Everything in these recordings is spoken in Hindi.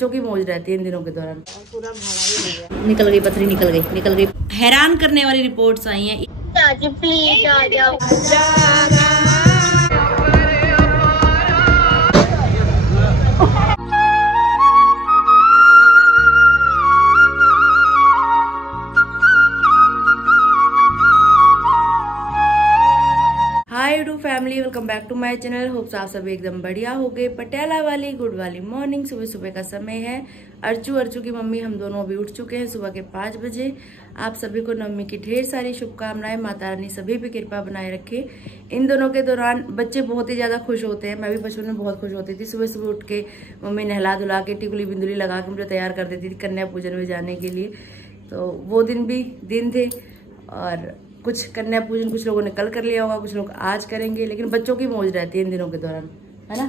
बच्चों की मौज रहती है इन दिनों के दौरान। पूरा भाड़ा ही हो गया। निकल गई पथरी, निकल गई। हैरान करने वाली रिपोर्ट्स आई हैं। प्लीज आ जाओ। Hi YouTube family, welcome back to my channel. Hopes आप सभी एकदम बढ़िया हो गए। पटियाला वाली गुड वाली मॉर्निंग। सुबह का समय है। अर्चू की मम्मी हम दोनों अभी उठ चुके हैं सुबह के 5 बजे। आप सभी को नवमी की ढेर सारी शुभकामनाएं। माता रानी सभी पे कृपा बनाए रखे। इन दोनों के दौरान बच्चे बहुत ही ज्यादा खुश होते हैं। मैं भी बचपन में बहुत खुश होती थी। सुबह उठ के मम्मी नहला धुला के टिकुली बिंदुली लगा के मुझे तैयार कर देती थी कन्या पूजन में जाने के लिए। तो वो दिन भी दिन थे। और कुछ कन्या पूजन कुछ लोगों ने कल कर लिया होगा, कुछ लोग आज करेंगे। लेकिन बच्चों की मौज रहती है इन दिनों के दौरान, है ना।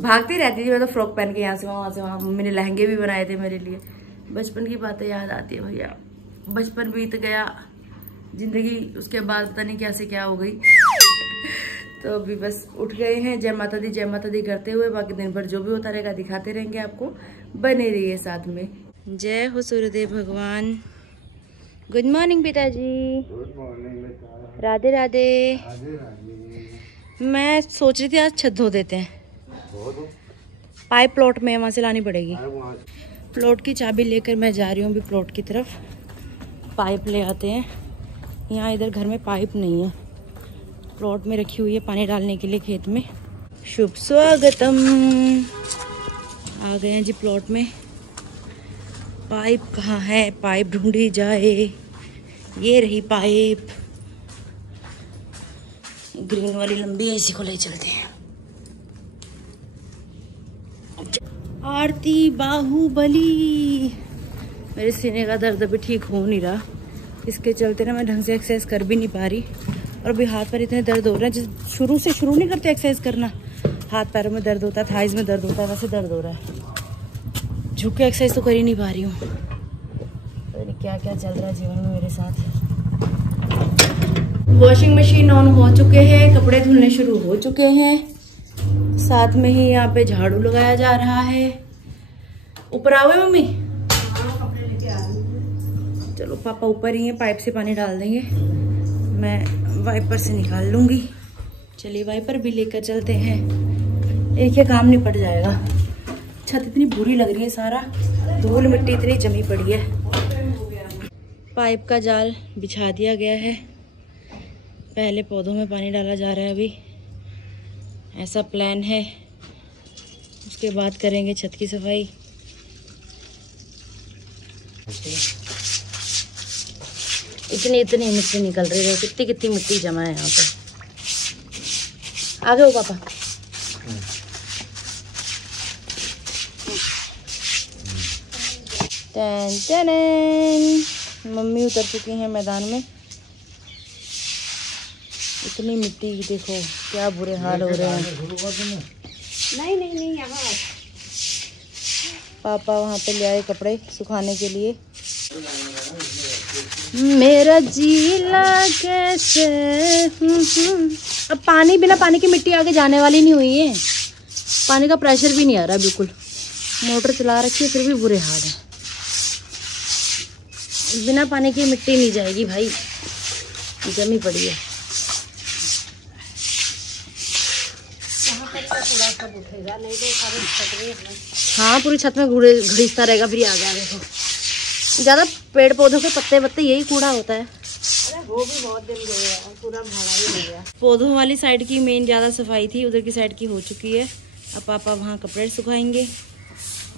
भागती रहती थी मैं तो फ्रॉक पहन के यहाँ से वहां। मम्मी ने लहंगे भी बनाए थे मेरे लिए। बचपन की बातें याद आती है भैया। बचपन बीत गया, जिंदगी उसके बाद पता नहीं क्या से क्या हो गई। तो अभी बस उठ गए हैं। जय माता दी करते हुए बाकी दिन भर जो भी होता रहेगा दिखाते रहेंगे आपको। बने रहिए साथ में। जय हो सूर्यदेव भगवान। गुड मॉर्निंग पिताजी। गुड मॉर्निंग बेटा। राधे राधे। राधे राधे। मैं सोच रही थी आज छत धो देते हैं। पाइप प्लॉट में वहाँ से लानी पड़ेगी। प्लॉट की चाबी लेकर मैं जा रही हूँ अभी प्लॉट की तरफ। पाइप ले आते हैं। यहाँ इधर घर में पाइप नहीं है। प्लॉट में रखी हुई है पानी डालने के लिए खेत में। शुभ स्वागतम। आ गए हैं जी प्लॉट में। पाइप कहाँ है? पाइप ढूंढी जाए। ये रही पाइप, ग्रीन वाली लंबी है, इसी को ले चलते हैं। आरती बाहुबली। मेरे सीने का दर्द अभी ठीक हो नहीं रहा। इसके चलते ना मैं ढंग से एक्सरसाइज कर भी नहीं पा रही। और अभी हाथ पैर इतने दर्द हो रहे हैं। जिस शुरू नहीं करते एक्सरसाइज करना, हाथ पैरों में दर्द होता है, थाइज में दर्द होता है, वैसे दर्द हो रहा है। झुक के एक्सरसाइज तो कर ही नहीं पा रही हूँ। पता नहीं क्या क्या चल रहा है जीवन में मेरे साथ। वॉशिंग मशीन ऑन हो चुके हैं, कपड़े धुलने शुरू हो चुके हैं। साथ में ही यहाँ पे झाड़ू लगाया जा रहा है। ऊपर आओ मम्मी। कपड़े लेके आ रही। चलो पापा ऊपर ही है, पाइप से पानी डाल देंगे। मैं वाइपर से निकाल लूंगी। चलिए वाइपर भी लेकर चलते हैं। एक ही काम निपट जाएगा। छत इतनी बुरी लग रही है, सारा धूल मिट्टी इतनी जमी पड़ी है। पाइप का जाल बिछा दिया गया है। पहले पौधों में पानी डाला जा रहा है अभी, ऐसा प्लान है। उसके बाद करेंगे छत की सफाई। इतनी मिट्टी निकल रही है। कितनी मिट्टी जमा है यहाँ पे। आ गए हो पापा। मम्मी उतर चुकी हैं मैदान में। इतनी मिट्टी देखो, क्या बुरे हाल हो रहे हैं। नहीं यहाँ पापा वहाँ पे ले आए कपड़े सुखाने के लिए। मेरा जीला कैसे। अब पानी, बिना पानी की मिट्टी आगे जाने वाली नहीं हुई है। पानी का प्रेशर भी नहीं आ रहा बिल्कुल। मोटर चला रखी है फिर भी बुरे हाल है। बिना पानी की मिट्टी नहीं जाएगी भाई, जमी पड़ी है। नहीं तो हाँ पूरी छत में घुड़ीसता रहेगा फिर आगे तो। ज्यादा पेड़ पौधों के पत्ते यही कूड़ा होता है। अरे वो भी बहुत दिन गए, पूरा भाड़ा ही हो गया। पौधों वाली साइड की मेन ज्यादा सफाई थी, उधर की साइड की हो चुकी है। अब पापा वहाँ कपड़े सुखाएंगे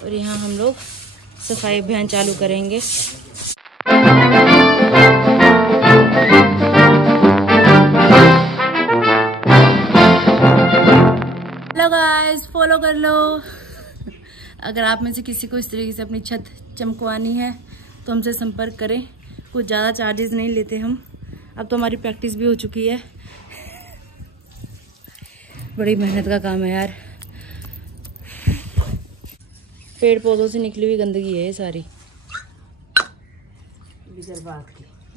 और यहाँ हम लोग सफाई अभियान चालू करेंगे। हेलो गाइस, फॉलो कर लो। अगर आप में से किसी को इस तरीके से अपनी छत चमकवानी है तो हमसे संपर्क करें। कुछ ज़्यादा चार्जेस नहीं लेते हम। अब तो हमारी प्रैक्टिस भी हो चुकी है। बड़ी मेहनत का काम है यार। पेड़ पौधों से निकली हुई गंदगी है ये सारी।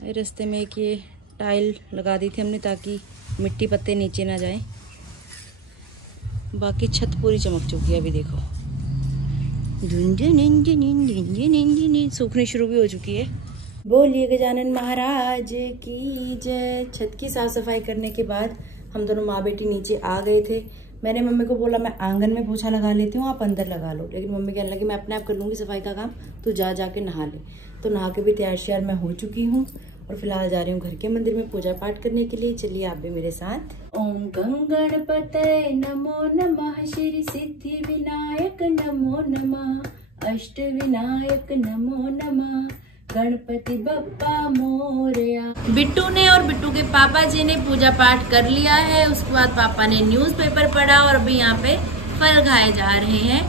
रास्ते में एक ये टाइल लगा दी थी हमने ताकि मिट्टी पत्ते नीचे ना जाएं। बाकी छत पूरी चमक चुकी है अभी देखो। सूखनी शुरू भी हो चुकी है। बोलिए गजानन महाराज की जय। छत की साफ सफाई करने के बाद हम दोनों माँ बेटी नीचे आ गए थे। मैंने मम्मी को बोला मैं आंगन में पोछा लगा लेती हूँ, आप अंदर लगा लो, लेकिन मम्मी कहने लगी मैं अपने आप कर लूँगी सफाई का काम, तू जाके नहा ले। तो नहा के भी तैयार श्यार मैं हो चुकी हूँ और फिलहाल जा रही हूँ घर के मंदिर में पूजा पाठ करने के लिए। चलिए आप भी मेरे साथ। ओम गंगणपतये नमो नमः, श्री सिद्धि विनायक नमो नमः, अष्ट विनायक नमो नमः, गणपति बप्पा मोरया। बिट्टू ने और बिट्टू के पापा जी ने पूजा पाठ कर लिया है। उसके बाद पापा ने न्यूज़पेपर पढ़ा और अभी यहाँ पे फल खाए जा रहे हैं,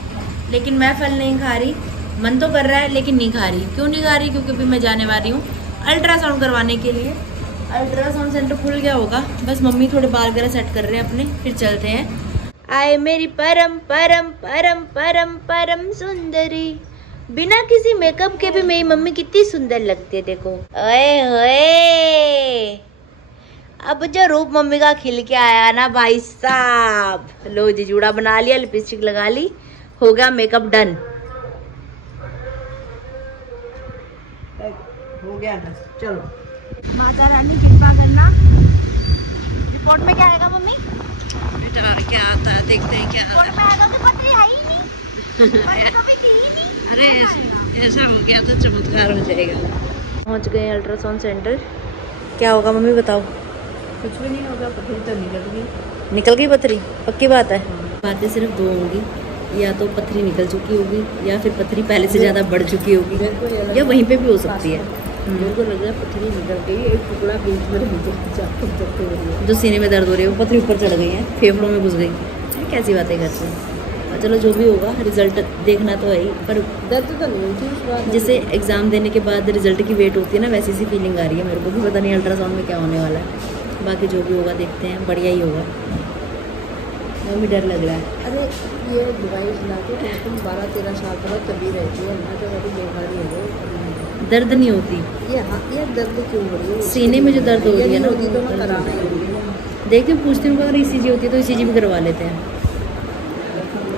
लेकिन मैं फल नहीं खा रही। मन तो कर रहा है लेकिन नहीं खा रही। क्यों नहीं खा रही? क्योंकि अभी मैं जाने वाली हूँ अल्ट्रासाउंड करवाने के लिए। अल्ट्रासाउंड सेंटर खुल गया होगा, बस मम्मी थोड़े बाल वगैरह सेट कर रहे हैं अपने, फिर चलते हैं। आए मेरी परम परम परम परम परम सुंदरी, बिना किसी मेकअप के भी मेरी मम्मी कितनी सुंदर लगती है, देखो। ओए ओए, अब जो रूप मम्मी का खिल के आया ना भाई साहब। लो जी, जूड़ा बना लिया, लिपस्टिक लगा ली, हो गया मेकअप डन। हो गया बस, चलो। माता रानी कृपा करना। रिपोर्ट में क्या आएगा मम्मी? बेटा क्या आता है, देखते हैं क्या रिपोर्ट में आएगा। तो पत्नी आई ही नहीं, अरे ऐसा हो गया तो चमत्कार हो जाएगा। पहुंच गए अल्ट्रासाउंड सेंटर। क्या होगा मम्मी बताओ? कुछ भी नहीं होगा, पथरी तो निकल गई पथरी, पक्की बात है। बातें सिर्फ दो होंगी, या तो पथरी निकल चुकी होगी या फिर पथरी पहले से ज्यादा बढ़ चुकी होगी, या वहीं पे भी हो सकती है। मेरे को लग रहा है पथरी निकल गई, एक टुकड़ा बीच में जो सीने में दर्द हो रही है वो पथरी ऊपर चढ़ गई है, फेफड़ों में घुस गई। कैसी बात है घर से। चलो जो भी होगा, रिजल्ट देखना तो है ही, पर दर्द तो नहीं होती। जैसे एग्जाम देने के बाद रिजल्ट की वेट होती है ना, वैसी सी फीलिंग आ रही है मेरे को भी। पता नहीं अल्ट्रासाउंड में क्या होने वाला है, बाकी जो भी होगा देखते हैं, बढ़िया ही होगा। मम्मी डर लग रहा है। अरे ये दवाई खिला के तुम 12-13 साल तक कभी रहती है ना, जब अभी बीमारी हो दर्द नहीं होती। ये दर्द क्यों हो रही है? सीने में जो दर्द हो रही है ना, तो मैं कराना है। देखते पूछती हूँ, अगर ECG होती है तो ECG भी करवा लेते हैं,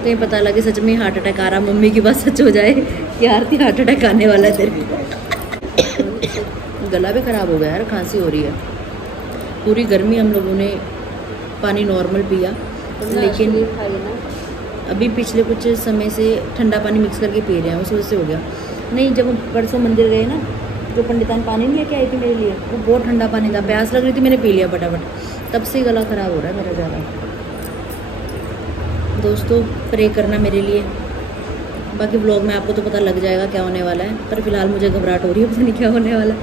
कहीं पता लगे सच में हार्ट अटैक आ रहा, मम्मी की बात सच हो जाए कि आरती हार्ट अटैक आने वाला है तेरे। गला भी खराब हो गया यार, खांसी हो रही है। पूरी गर्मी हम लोगों ने पानी नॉर्मल पिया, लेकिन अभी पिछले कुछ समय से ठंडा पानी मिक्स करके पी रहे हैं, उस वजह से हो गया। नहीं, जब हम परसों मंदिर गए ना, जो पंडितान पानी नहीं लेके आई थी मेरे लिए, वो बहुत ठंडा पानी था, प्यास लग रही थी, मैंने पी लिया फटाफट। तब से गला खराब हो रहा है मेरा ज़्यादा। दोस्तों प्रे करना मेरे लिए, बाकी व्लॉग में आपको तो पता लग जाएगा क्या होने वाला है, पर फिलहाल मुझे घबराहट हो रही है, पता नहीं क्या होने वाला है।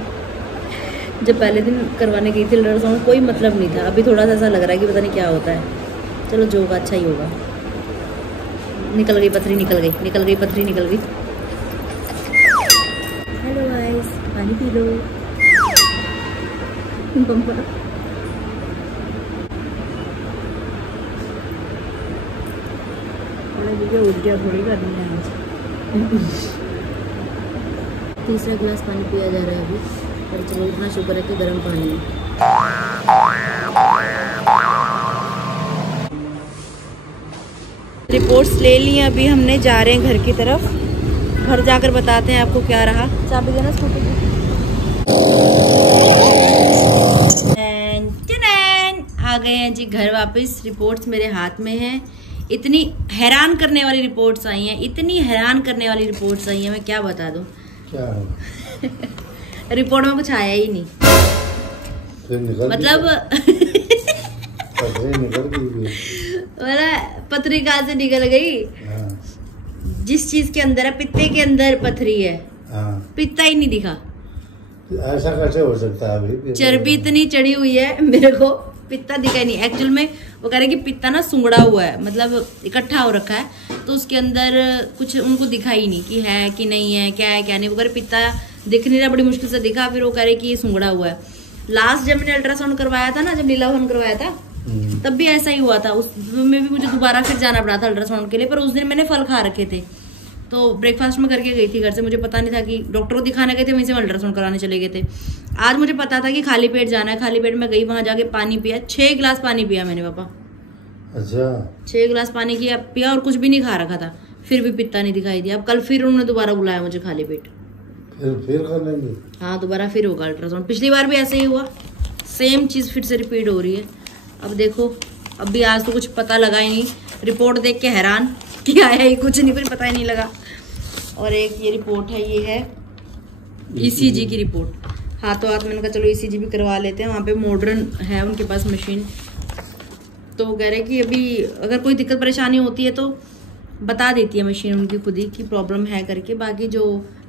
जब पहले दिन करवाने गई थी अल्ट्रासाउंड, कोई मतलब नहीं था, अभी थोड़ा सा ऐसा लग रहा है कि पता नहीं क्या होता है। चलो जो होगा अच्छा ही होगा। निकल गई पथरी, निकल गई पथरी, निकल गई। हेलो गाइस, पानी पी लो। उल्टियाँ थोड़ी करनी है आज। तीसरा गिलास पानी पिया जा रहा है अभी, और चलो इतना शुक्र है कि गर्म पानी है। रिपोर्ट्स ले ली हैं, अभी हमने जा रहे हैं घर की तरफ। घर जाकर बताते हैं आपको क्या रहा। चाबी देना स्कूटी की। आ गए हैं जी घर वापस। रिपोर्ट्स मेरे हाथ में हैं। इतनी हैरान करने वाली रिपोर्ट्स आई हैं, इतनी हैरान करने वाली रिपोर्ट्स आई हैं, मैं क्या बता दूं। क्या रिपोर्ट में कुछ आया ही नहीं, मतलब पत्रिका से निकल गई। जिस चीज के अंदर है, पित्ते के अंदर पथरी है, पित्ता ही नहीं दिखा। ऐसा कैसे हो सकता है? अभी चर्बी इतनी चढ़ी हुई है, मेरे को पित्ता दिखा ही नहीं। एक्चुअल में वो कह रहे कि पित्ता ना सुंगड़ा हुआ है, मतलब इकट्ठा हो रखा है, तो उसके अंदर कुछ उनको दिखा ही नहीं कि है कि नहीं है, क्या है क्या नहीं। वो कह रहे पित्ता दिख नहीं रहा, बड़ी मुश्किल से दिखा, फिर वो कह रहे कि ये सुंगड़ा हुआ है। लास्ट जब मैंने अल्ट्रासाउंड करवाया था ना, जब लीलावन करवाया था, तब भी ऐसा ही हुआ था। उसमें भी मुझे दोबारा फिर जाना पड़ा था अल्ट्रासाउंड के लिए, पर उस दिन मैंने फल खा रखे थे, तो ब्रेकफास्ट में करके गई थी घर से। मुझे पता नहीं था कि डॉक्टर को दिखाने गए थे, वहीं से अल्ट्रासाउंड कराने चले गए थे। आज मुझे पता था कि खाली पेट जाना है, खाली पेट में गई, वहां जाके पानी पिया, 6 गिलास पानी पिया मैंने पापा। अच्छा, 6 गिलास पानी पिया और कुछ भी नहीं खा रखा था। फिर भी पित्ता नहीं दिखाई दिया। अब कल फिर उन्होंने दोबारा बुलाया मुझे खाली पेट। फिर कर लेंगे। हाँ दोबारा फिर होगा अल्ट्रासाउंड। पिछली बार भी ऐसे ही हुआ, सेम चीज़ फिर से रिपीट हो रही है। अब देखो, अब भी आज तो कुछ पता लगा ही नहीं, रिपोर्ट देख के हैरान कि आया ही कुछ नहीं, फिर पता ही नहीं लगा। और एक ये रिपोर्ट है, ये है ECG की रिपोर्ट। हाथों हाथ मैंने कहा चलो ECG भी करवा लेते हैं, वहाँ पे मॉडर्न है उनके पास मशीन। तो वो कह रहे हैं कि अभी अगर कोई दिक्कत परेशानी होती है तो बता देती है मशीन उनकी खुद ही कि प्रॉब्लम है करके। बाकी जो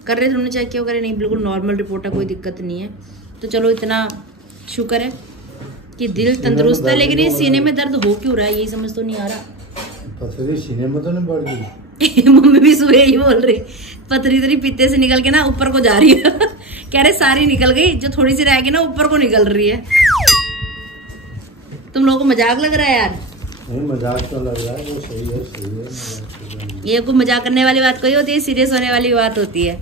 कर रहे थे उन्होंने चेक किया वगैरह, नहीं बिल्कुल नॉर्मल रिपोर्ट है, कोई दिक्कत नहीं है। तो चलो इतना शुक्र है कि दिल तंदुरुस्त है। लेकिन ये सीने में दर्द हो क्यों रहा है यही समझ तो नहीं आ रहा। पथरी सीने में तो नहीं बढ़ गई? मम्मी भी सुबह यही बोल रही, पथरी तेरी पीते से निकल के ना ऊपर को जा रही है। कह रहे सारी निकल गई, जो थोड़ी सी रह गई ना ऊपर को निकल रही है। तुम लोगों को मजाक लग रहा है यार? नहीं मजाक तो लग रहा है, वो सही है, सही है। ये कोई मजाक करने वाली बात कोई होती है, सीरियस होने वाली बात होती है।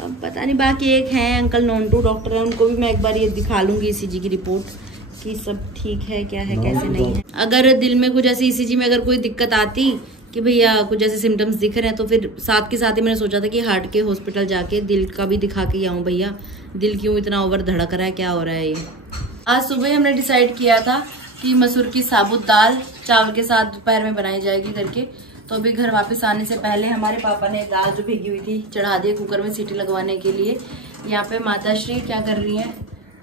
अब पता नहीं, बाकी एक है अंकल नॉन्टू डॉक्टर है, उनको भी मैं एक बार ये दिखा लूंगी ECG की रिपोर्ट कि सब ठीक है क्या है कैसे नहीं है। अगर दिल में कुछ ऐसी ECG में अगर कोई दिक्कत आती कि भैया कुछ ऐसे सिम्टम्स दिख रहे हैं, तो फिर साथ के साथ ही मैंने सोचा था कि हार्ट के हॉस्पिटल जाके दिल का भी दिखा के आऊँ, भैया दिल क्यों इतना ओवर धड़क रहा है, क्या हो रहा है ये। आज सुबह हमने डिसाइड किया था कि मसूर की साबुत दाल चावल के साथ दोपहर में बनाई जाएगी करके। तो अभी घर वापस आने से पहले हमारे पापा ने दाल जो भीगी हुई थी चढ़ा दी कुकर में सीटी लगवाने के लिए। यहाँ पे माता श्री क्या कर रही है,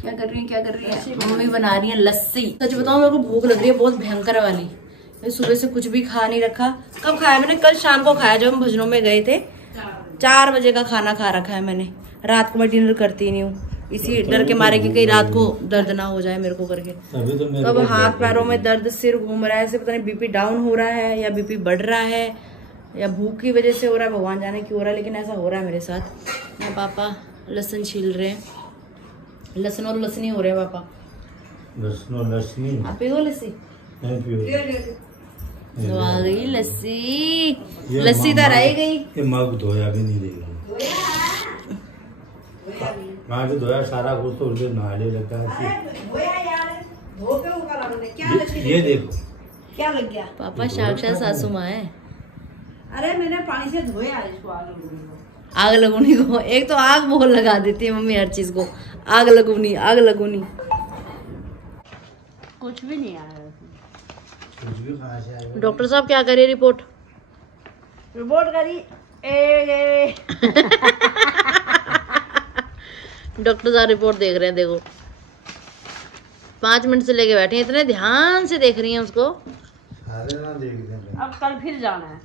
क्या कर रही है मम्मी बना रही है लस्सी। सच बताऊं मेरे को भूख लग रही है बहुत भयंकर वाली। मैं सुबह से कुछ भी खा नहीं रखा। कब खाया मैंने? कल शाम को खाया जब हम भजनों में गए थे। 4 बजे का खाना खा रखा है मैंने। रात को मैं डिनर करती नहीं हूँ, इसी डर के मारे कि कहीं रात को दर्द ना हो जाए मेरे को करके। तो अब हाथ पैरों में दर्द, सिर घूम रहा है, ऐसे पता नहीं BP डाउन हो रहा है या BP बढ़ रहा है या भूख की वजह से हो रहा है, भगवान जाने क्यों हो रहा है, लेकिन ऐसा हो रहा है मेरे साथ। मेरे पापा लहसुन छील रहे हैं, लहसुन और लसनी हो रहे हैं पापा। लहसुन और लसनी? आप पियो लस्सी? नहीं पियो। तो आ गई लस्सी, लस्सी तो रह गई। ये मग धोया भी नहीं देगा, मैं भी धोया सारा कुछ, तो उधर नहाने लगा है। ये देखो क्या लग गया पापा, साक्षात सासू माँ है। अरे मैंने पानी से धोया इसको, आग लगूनी को। एक तो आग बहुत लगा देती है मम्मी हर चीज को, आग लगूनी आग लगूनी। कुछ भी नहीं आया। कुछ भी कहाँ से आएगा? डॉक्टर साहब क्या करिए? रिपोर्ट करी डॉक्टर साहब रिपोर्ट देख रहे हैं। देखो 5 मिनट से लेके बैठे हैं, इतने ध्यान से देख रही हैं उसको। सारे ना देख रहे। अब कल फिर जाना है,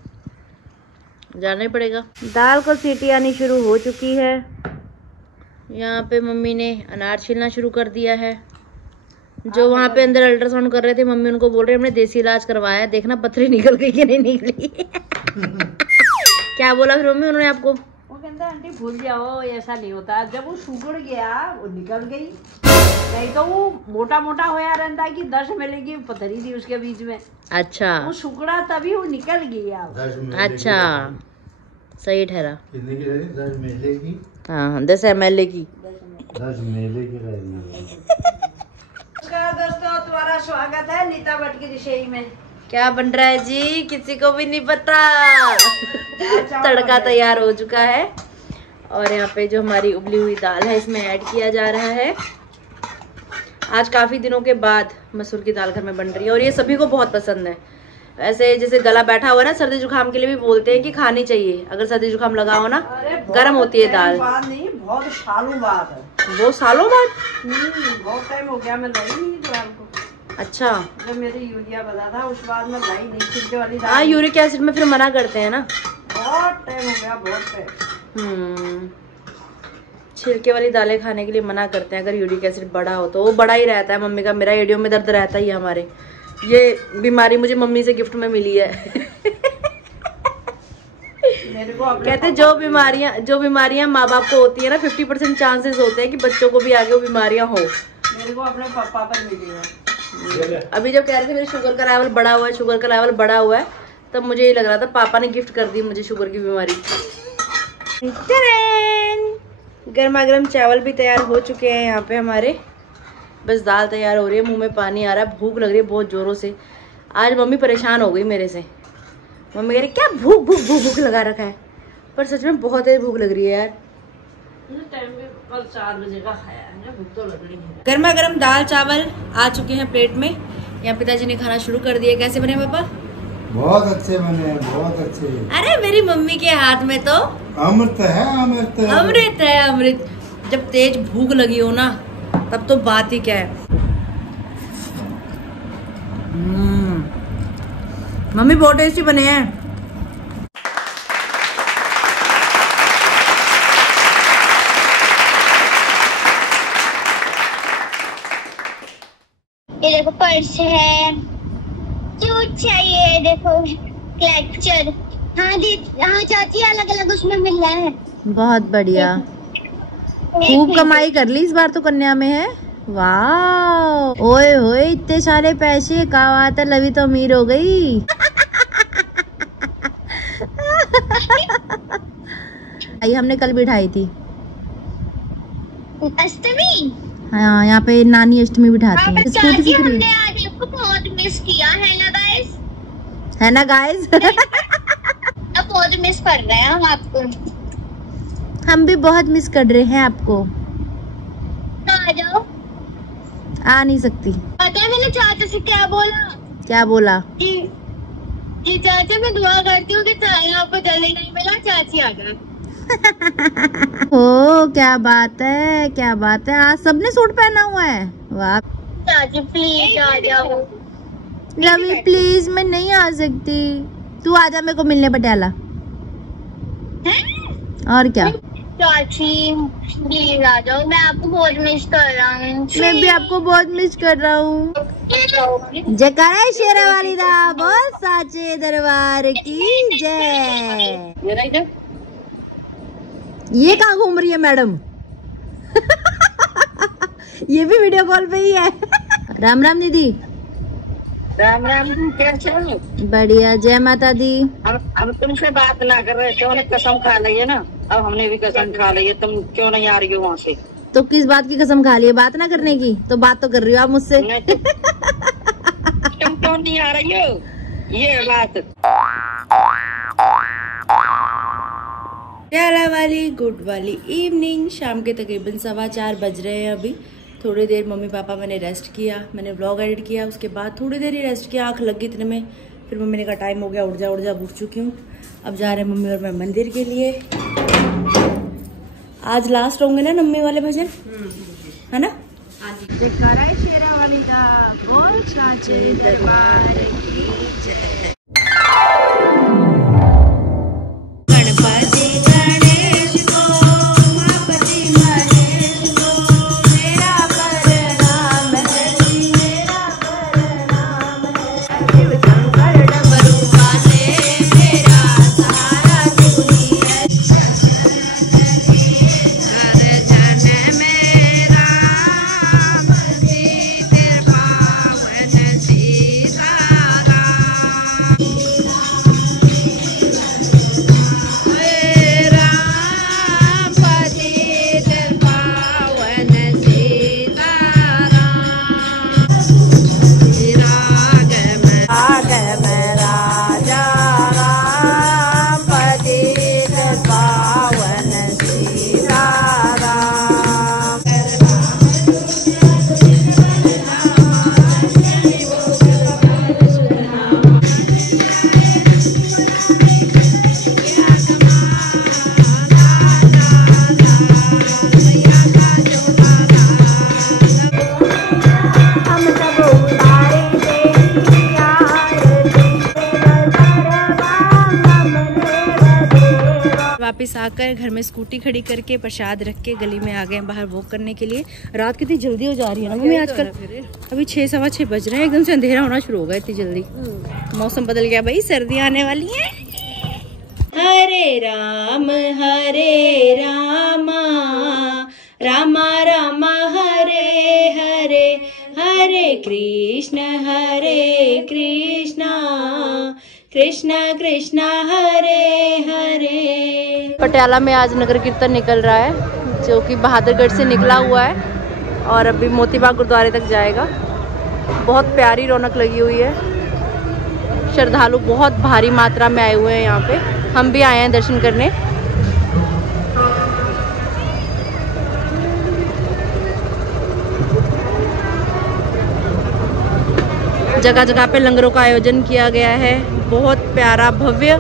जाना ही पड़ेगा। दाल को सीटी आनी शुरू हो चुकी है। यहाँ पे मम्मी ने अनार छीलना शुरू कर दिया है। जो वहाँ पे अंदर अल्ट्रासाउंड कर रहे थे मम्मी उनको बोल रहे हमने देसी इलाज करवाया, देखना पथरी निकल गई कि नहीं निकली। क्या बोला फिर मम्मी उन्होंने आपको? वो कहता आंटी भूल जाओ, ऐसा नहीं होता। जब वो शुगर गया वो निकल गई, नहीं तो वो मोटा मोटा होया रहता है कि 10 मेले की पथरी थी उसके बीच में। अच्छा, वो शुक्रा तभी वो निकल गया। अच्छा सही ठहरा। कितने की रही? 10 मेले की। हाँ 10 ml की। 10 मेले की रही। दोस्तों तुम्हारा स्वागत है नीता भट्ट की रसोई में। क्या बन रहा है जी? किसी को भी नहीं पता। तड़का तैयार हो चुका है और यहाँ पे जो हमारी उबली हुई दाल है इसमें ऐड किया जा रहा है। आज काफी दिनों के बाद मसूर की दाल घर में बन रही है और ये सभी को बहुत पसंद है। ऐसे जैसे गला बैठा हुआ ना, सर्दी जुकाम के लिए भी बोलते हैं कि खानी चाहिए। अगर सर्दी जुकाम लगा हो ना, गर्म होती है दाल। नहीं, बहुत सालों बाद है। वो सालों बाद? बहुत टाइम हो गया मैं लाई नहीं दाल को। अच्छा, जब मेरे यूरिया बना था उस बाद में लाई नहीं छिलके वाली दाल। हाँ यूरिक एसिड में फिर मना करते हैं ना। बहुत टाइम हो गया, बहुत टाइम। छिलके वाली दालें खाने के लिए मना करते हैं अगर यूरिक एसिड बढ़ा हो तो। वो बड़ा ही रहता है मम्मी का, मेरा एडियो में दर्द रहता ही है हमारे। ये बीमारी मुझे मम्मी से गिफ्ट में मिली है। मेरे को कहते हैं जो बीमारियां माँ बाप को होती है ना 50% चांसेस होते हैं कि बच्चों को भी आगे वो बीमारियां हो। मेरे को अपने पापा पर मिली है। अभी जब कह रहे थे मेरे शुगर का लेवल बढ़ा हुआ है तब मुझे ये लग रहा था पापा ने गिफ्ट कर दी मुझे शुगर की बीमारी। गर्मा गर्म चावल भी तैयार हो चुके हैं यहाँ पे हमारे। बस दाल तैयार हो रही है, मुंह में पानी आ रहा है, भूख लग रही है बहुत जोरों से। आज मम्मी परेशान हो गई मेरे से। मम्मी कह रही क्या भूख भूख भूख भूख लगा रखा है, पर सच में बहुत तेज भूख लग रही है यार। टाइम भी कल 4 बजे का खाया है, भूख तो लग रही है। गर्मा गर्म दाल चावल आ चुके हैं प्लेट में। यहाँ पिताजी ने खाना शुरू कर दिया। कैसे बने पापा? बहुत अच्छे बने हैं, बहुत अच्छे। अरे मेरी मम्मी के हाथ में तो अमृत है, अमृत है, अमृत है, अमृत। जब तेज भूख लगी हो ना तब तो बात ही क्या है। मम्मी बहुत टेस्टी बने हैं। ये देखो पर्स है, क्यूट चाहिए, देखो क्लचर। हाँ दीदी, हाँ चाची, अलग अलग उसमें मिल रहा है। बहुत बढ़िया, खूब कमाई कर ली इस बार तो कन्या में है। वाह, ओए होए इतने सारे पैसे, क्या बात है, लवी तो अमीर हो गई। ये हमने कल बिठाई थी अष्टमी। हाँ, यहाँ पे नानी अष्टमी बिठाती है। चाची हमने आज आपको बहुत मिस किया है ना गाइस, है ना गाइस। अब बहुत मिस कर रहे हैं हम आपको। हम भी बहुत मिस कर रहे हैं आपको। आ जाओ। आ नहीं सकती। पता है मैंने चाचा से क्या बोला? क्या बोला? कि चाचा मैं दुआ करती हूँ कि आपको जल्दी नहीं मिला, चाची आ जाए। ओ क्या बात है, क्या बात है। आज सबने सूट पहना हुआ है। वाह चाची प्लीज आ जाओ। रवि प्लीज, मैं नहीं आ सकती, तू आजा मेरे को मिलने पटियाला। और क्या? चाची प्लीज आ जाओ, मैं आपको बहुत मिस कर रहा हूँ। मैं भी आपको बहुत मिस कर रहा हूँ। जयकारा शेरा वाली दा, बोल साचे दरबार की जय। ये कहाँ घूम रही है मैडम? ये भी वीडियो कॉल पे ही है। राम राम दीदी। राम राम, कैसे हो? बढ़िया, जय माता दी। हम तुमसे बात ना कर रहे, क्यों नहीं कसम खा ली है ना, अब हमने भी कसम खा ली है, तुम क्यों नहीं आ रही हो वहाँ से? तो किस बात की कसम खा ली है? बात ना करने की? तो बात तो कर रही हो आप मुझसे। तुम क्यों नहीं आ रही हो, ये बात। प्याला वाली गुड वाली इवनिंग। शाम के तकरीबन 4:15 बज रहे हैं अभी। थोड़ी देर मम्मी पापा मैंने रेस्ट किया, मैंने व्लॉग एडिट किया, उसके बाद थोड़ी देर ही रेस्ट किया, आँख लग गई इतने में। फिर मम्मी ने कहा टाइम हो गया, उठ जा उठ चुकी हूँ। अब जा रहे हैं मम्मी और मैं मंदिर के लिए। आज लास्ट होंगे ना मम्मी वाले भजन, है ना? जयकारा शेरा वाली दा, बोल साचे दरबार की जय। वापस आकर घर में स्कूटी खड़ी करके प्रसाद रख के गली में आ गए बाहर वॉक करने के लिए। रात कितनी जल्दी हो जा रही है ना मम्मी आजकल। अभी 6 सवा 6 बज रहे हैं, एकदम से अंधेरा होना शुरू हो गया इतनी जल्दी। मौसम बदल गया भाई, सर्दी आने वाली है। हरे राम रामा रामा हरे हरे, हरे कृष्णा कृष्णा कृष्णा हरे हरे। पटियाला में आज नगर कीर्तन निकल रहा है, जो कि बहादुरगढ़ से निकला हुआ है और अभी मोती बाग गुरुद्वारे तक जाएगा। बहुत प्यारी रौनक लगी हुई है। श्रद्धालु बहुत भारी मात्रा में आए हुए हैं यहाँ पे। हम भी आए हैं दर्शन करने। जगह जगह पे लंगरों का आयोजन किया गया है, बहुत प्यारा भव्य।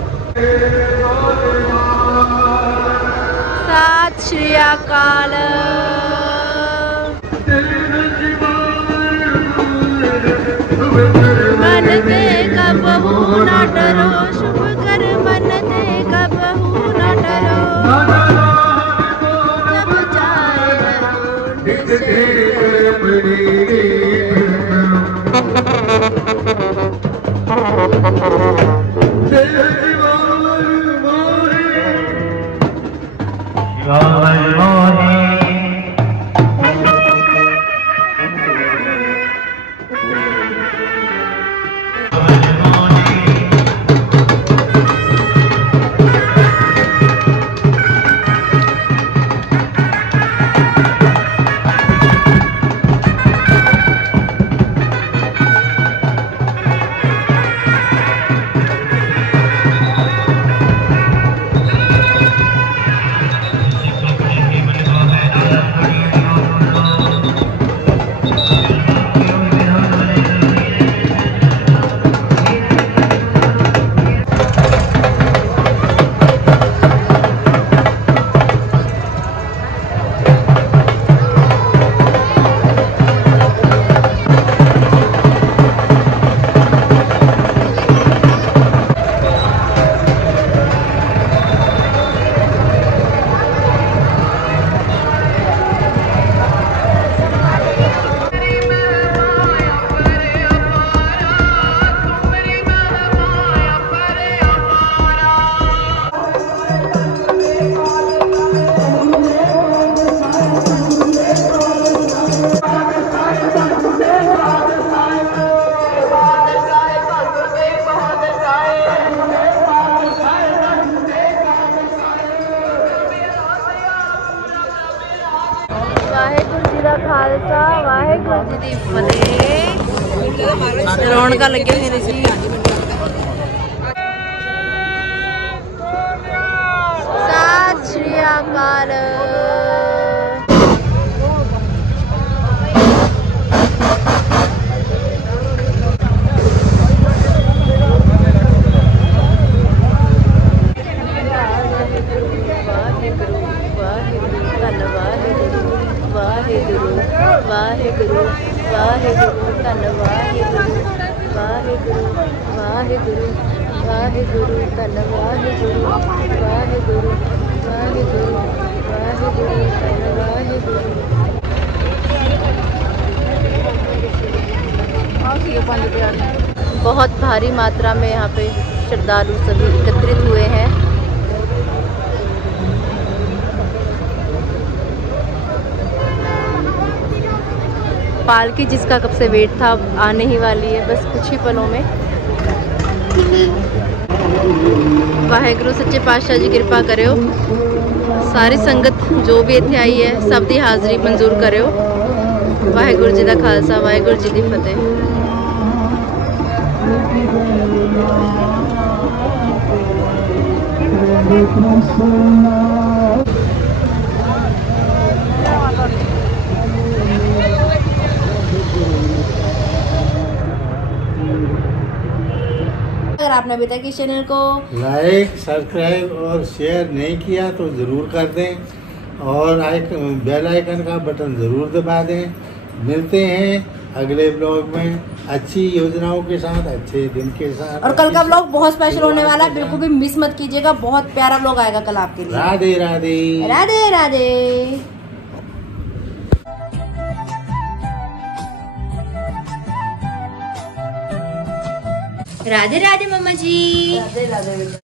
सत श्री अकाल। मन ते कबहू न डरो, शुभ कर मन ते कबहू न डरो, जब चाहे रहो निश्चय। खालसा वाहेगुरु जी दी फतेह। रौनक लगे हुए जी। सत श्री अकाल। वाहेगुरु वाहेगुरु धन वाहेगुरु वाहेगुरु वाहेगुरु वाहेगुरु धन वाहेगुरु वाहेगुरु वाहेगुरु वाहेगुरु धन वाहेगुरु। बहुत भारी मात्रा में यहाँ पे श्रद्धालु सभी एकत्रित हुए हैं। पालकी जिसका कब से वेट था आने ही वाली है, बस कुछ ही पलों में। वाहेगुरु सच्चे पातशाह जी कृपा करो, सारी संगत जो भी इत्थे आई है सब दी हाज़री मंजूर करो। वाहेगुरु जी दा खालसा वाहेगुरु जी दी फतेह। अगर आपने अभी तक इस चैनल को लाइक सब्सक्राइब और शेयर नहीं किया तो ज़रूर कर दें और बेल आइकन का बटन ज़रूर दबा दें। मिलते हैं अगले ब्लॉग में अच्छी योजनाओं के साथ, अच्छे दिन के साथ। और कल का ब्लॉग बहुत स्पेशल होने वाला है, बिल्कुल भी मिस मत कीजिएगा। बहुत प्यारा ब्लॉग आएगा कल आपके लिए। राधे राधे राधे राधे। राधे राधे मम्मा जी। राधे राधे।